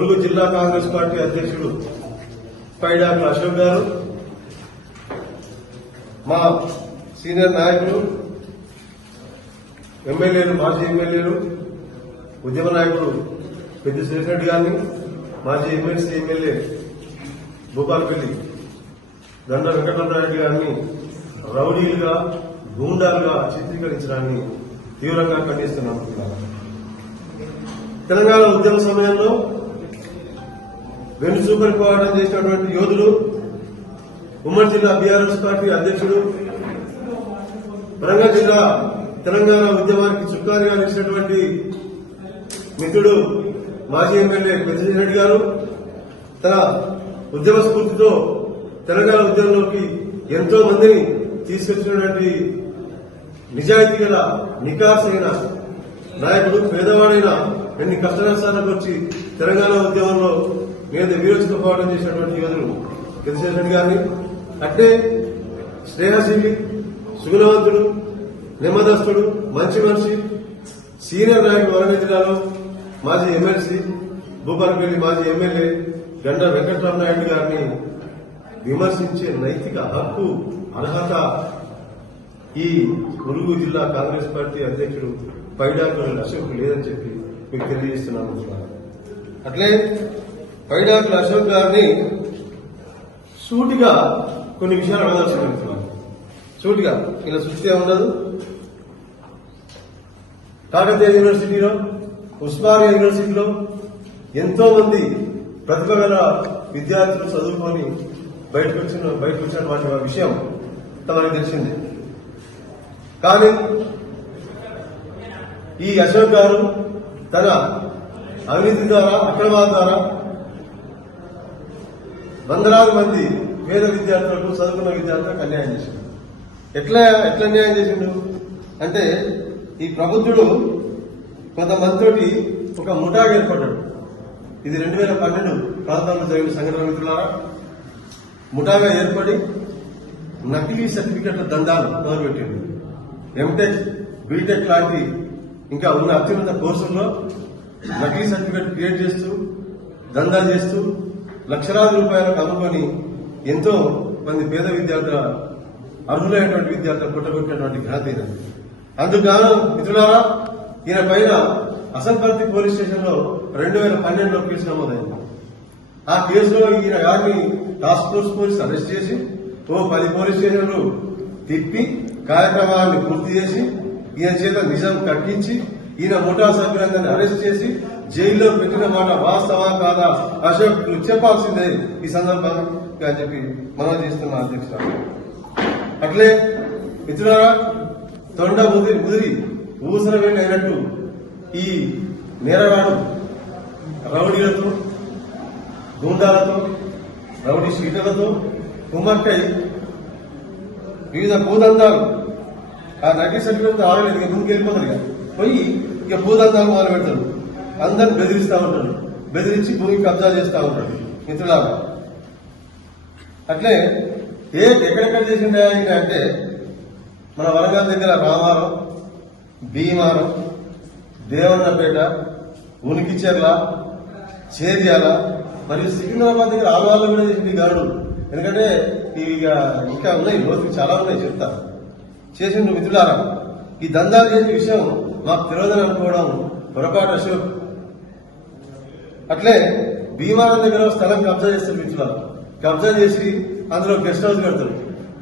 ములుగు జిల్లా కాంగ్రెస్ పార్టీ అధ్యక్షుడు పైడాకుల అశోక్ గారు, మా సీనియర్ నాయకులు, ఎమ్మెల్యేలు, మాజీ ఎమ్మెల్యేలు, ఉద్యమ నాయకుడు పెద్ద శ్రీరెడ్డి గారిని, మాజీ ఎమ్మెల్సీ ఎమ్మెల్యే భూపాలపల్లి దండ వెంకటరామరెడ్డి గారిని రౌడీలుగా, గూండాలుగా చిత్రీకరించడాన్ని తీవ్రంగా ఖండిస్తున్నాం. తెలంగాణ ఉద్యమ సమయంలో వెన్నుచూపరి పోరాటం చేసినటువంటి యోధులు, ఉమ్మడి జిల్లా బీఆర్ఎస్ పార్టీ అధ్యక్షుడు, వరంగల్ జిల్లా తెలంగాణ ఉద్యమానికి చుక్కానిగా నిలిచినటువంటి మిత్రుడు మాజీ ఎమ్మెల్యే పెద్దిరెడ్డి గారు తన ఉద్యమ స్ఫూర్తితో తెలంగాణ ఉద్యమంలోకి ఎంతో మందిని తీసుకొచ్చినటువంటి నిజాయితీ గల నికాసైన నాయకుడు, పేదవాడైన ఎన్ని కష్టనష్టాలకు వచ్చి తెలంగాణ ఉద్యమంలో మీద వీరోచిత పోరాటం చేసినటువంటి యోధులు పెద్దిరెడ్డి గారిని, అంటే స్నేహశీలి, సుగుణవంతుడు, నెమ్మదస్తుడు, మంచి మనిషి, సీనియర్ నాయకుడు, వరంగల్ జిల్లాలో మాజీ ఎమ్మెల్సీ, భూపాలపల్లి మాజీ ఎమ్మెల్యే గండ వెంకటరామరెడ్డి గారిని విమర్శించే నైతిక హక్కు, అర్హత ఈ ములుగు జిల్లా కాంగ్రెస్ పార్టీ అధ్యక్షుడు పైడాకుల అశోక్ లేదని చెప్పి మీకు తెలియజేస్తున్నాను. అట్లే పైడాకుల అశోక్ గారిని సూటిగా కొన్ని విషయాలు అడగాల్సింటున్నాను. సూటిగా ఇలా సృష్టి ఉండదు. కాకతీయ యూనివర్సిటీలో, ఉస్మానియా యూనివర్సిటీలో ఎంతో మంది ప్రతిభ గల విద్యార్థులు చదువుకొని బయటకు వచ్చినటువంటి విషయం తమకు తెలిసింది. కానీ ఈ అశోక్ గారు తన అవినీతి ద్వారా, అక్రమాల ద్వారా వందలాది మంది పేద విద్యార్థులకు, చదువుకున్న విద్యార్థులకు అన్యాయం చేసిండు. ఎట్లా అన్యాయం చేసిండు అంటే, ఈ ప్రబుద్ధుడు కొంతమందితోటి ఒక ముఠాగా ఏర్పడ్డాడు. ఇది 2012 ప్రాంతంలో జరిగిన సంఘటన మిత్రులారా. ముఠాగా ఏర్పడి నకిలీ సర్టిఫికెట్ల దందాలు మొదలుపెట్టింది. ఎంటెక్, బీటెక్ లాంటి ఇంకా ఉన్న అత్యున్నత కోర్సుల్లో నకిలీ సర్టిఫికెట్ క్రియేట్ చేస్తూ, దందాలు చేస్తూ లక్షలాది రూపాయలకు అమ్ముకొని ఎంతో మంది పేద విద్యార్థుల, అర్హులైనటువంటి విద్యార్థులు పుట్టగొట్టినటువంటి ఘనత ఇది. అందుకు మిత్రులారా, ఈయన పైన అసల్పర్తి పోలీస్ స్టేషన్ లో 2012లో కేసు నమోదైంది. ఆ కేసులో ఈయన గారిని టాస్క్ ఫోర్స్ పోలీసులు అరెస్ట్ చేసి 10 పోలీస్ స్టేషన్లు తిప్పి కార్యక్రమాన్ని పూర్తి చేసి ఈయన చేత నిజం కట్టించి ఈయన ముఠా సభ్యులందరినీ అరెస్ట్ చేసి జైల్లో పెట్టిన మాట వాస్తవా కాదా అశోక్ చెప్పాల్సిందే ఈ సందర్భంగా అని చెప్పి మనం చేస్తున్న అధ్యక్షుడు. అట్లే మిత్రులారా, తొండ ముదిరి ఊసరవేట అయినట్టు ఈ నేరగాడు రౌడీలతో, గూండాలతో, రౌడీ షీటర్లతో కుమ్మక్కై వివిధ భూదందాలు, ఆ నకిలీ సర్టిఫికెట్ ఆగలేదు, ఇక ముందుకు వెళ్ళిపోతారు. ఇక పోయి ఇక భూదందాలు మొదలు పెడతాడు. అందరిని బెదిరిస్తూ ఉంటాడు, బెదిరించి భూమి కబ్జా చేస్తూ ఉంటాడు. మిత్రులారా, అట్లే ఎక్కడెక్కడ చేసిండే ఆయన అంటే, మన వరంగల్ దగ్గర రామారం, భీమారం, దేవన్నపేట, ఉనికిచెర్ల, చేర్యాల మరియు సికింద్రాబాద్ దగ్గర ఆలవాళ్ళు కూడా చేసింది గాడు. ఎందుకంటే ఇక ఇంకా ఉన్నాయి, రోజుకి చాలా ఉన్నాయి, చెప్తా చేసిండు. మిత్రులారా, ఈ దందాలు చేసే విషయం మాకు తెలియదని అనుకోవడం పొరపాటు అశోక్. అట్లే భీమారం దగ్గర స్థలం కబ్జా చేస్తారు మిత్రులారా. కబ్జా చేసి అందులో గెస్ట్ హౌస్ పెడతారు.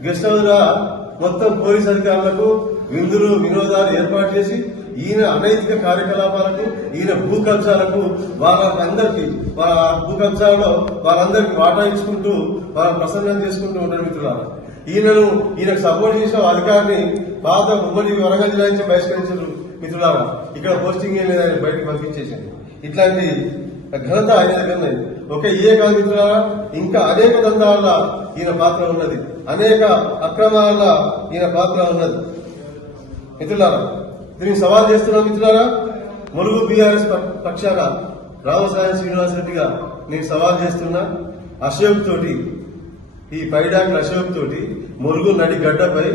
గెస్ట్ హౌస్ గా మొత్తం పోలీస్ అధికారులకు విందులు, వినోదాలు ఏర్పాటు చేసి ఈయన అనైతిక కార్యకలాపాలకు, ఈయన భూ కబ్జాలకు వాళ్ళందరికీ, వాళ్ళ భూ కబ్జాలో వాళ్ళందరికీ వాటా ఇచ్చుకుంటూ వాళ్ళ ప్రసన్నం చేసుకుంటూ ఉంటారు మిత్రులారా. ఈయనకు సపోర్ట్ చేసిన అధికారిని పాత ఉమ్మడి వరంగల్ జిల్లా నుంచి బహిష్కరించారు మిత్రులారా. ఇక్కడ పోస్టింగ్ ఏం లేదు, ఆయన బయటకు పంపించేసింది. ఇట్లాంటి ఘనత ఆయన దగ్గర ఉన్నది. ఇదే కాదు మిత్రులారా, ఇంకా అనేక దందాల ఈయన పాత్ర ఉన్నది, అనేక అక్రమాల ఈయన పాత్ర ఉన్నది మిత్రులారా. దీనికి సవాల్ చేస్తున్నా మిత్రులారా, ములుగు బీఆర్ఎస్ పక్షాన రామసాయం శ్రీనివాసరెడ్డిగా నేను సవాల్ చేస్తున్నా. అశోక్ తోటి, ఈ పైడాకుల అశోక్ తోటి ములుగు నడి గడ్డపై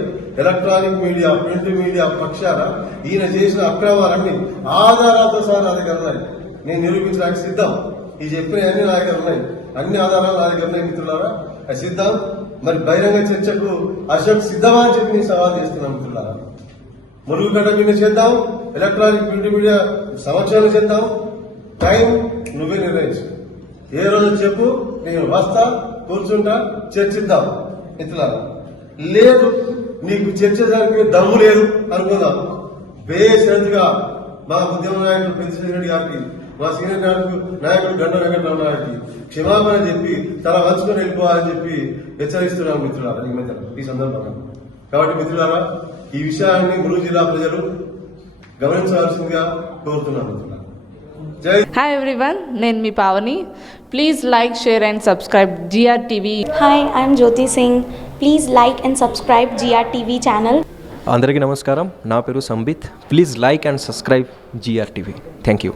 ఎలక్ట్రానిక్ మీడియా, ప్రింట్ మీడియా పక్షాన ఈయన చేసిన అక్రమాలన్నీ ఆధారాలతో సహా నా దగ్గర ఉన్నాయి. నేను నిరూపించడానికి సిద్ధం. ఈ చెప్పిన అన్ని నా దగ్గర ఉన్నాయి, అన్ని ఆధారాలు నా దగ్గర ఉన్నాయి మిత్రులారా. అది సిద్ధం. మరి బహిరంగ చర్చకు అశోక్ సిద్ధమా అని చెప్పి నేను సవాల్ చేస్తున్నాను మిత్రులారా. మురుగుగడ్డ మీద చేద్దాం, ఎలక్ట్రానిక్ ప్రింట్ మీడియా సమక్షంలో చేద్దాం. టైం నువ్వే నిర్ణయించు, ఏ రోజు చెప్పు, నేను వస్తా, కూర్చుంటా, చర్చిద్దాం మిత్రులారా. లేదు నీకు చర్చ జరిపే దమ్ము లేదు అనుకుందాం, బేషరతుగా మా ఉద్యమ నాయకుడు పెద్దిశెట్టి రెడ్డి గారికి, మా సీనియర్ నాయకుడు గంట వెంకటరామ గారికి క్షమాపణ చెప్పి తల వంచుకొని వెళ్ళిపోవాలని చెప్పి హెచ్చరిస్తున్నాం మిత్రులారా ఈ మధ్య ఈ సందర్భంగా. కాబట్టి మిత్రులారా, ఈ విషయాన్ని ములుగు జిల్లా ప్రజలు గమనించవలసిందిగా కోరుతున్నాను మిత్రులారా. జై హాయ్ ఎవ్రీవన్, నేను మీ Pavani. Please like, share and subscribe GRTV. Hi, I'm Jyoti Singh. Please like and subscribe GRTV channel. అందరికీ నమస్కారం, నా పేరు Sambit. Please like and subscribe GRTV. Thank you.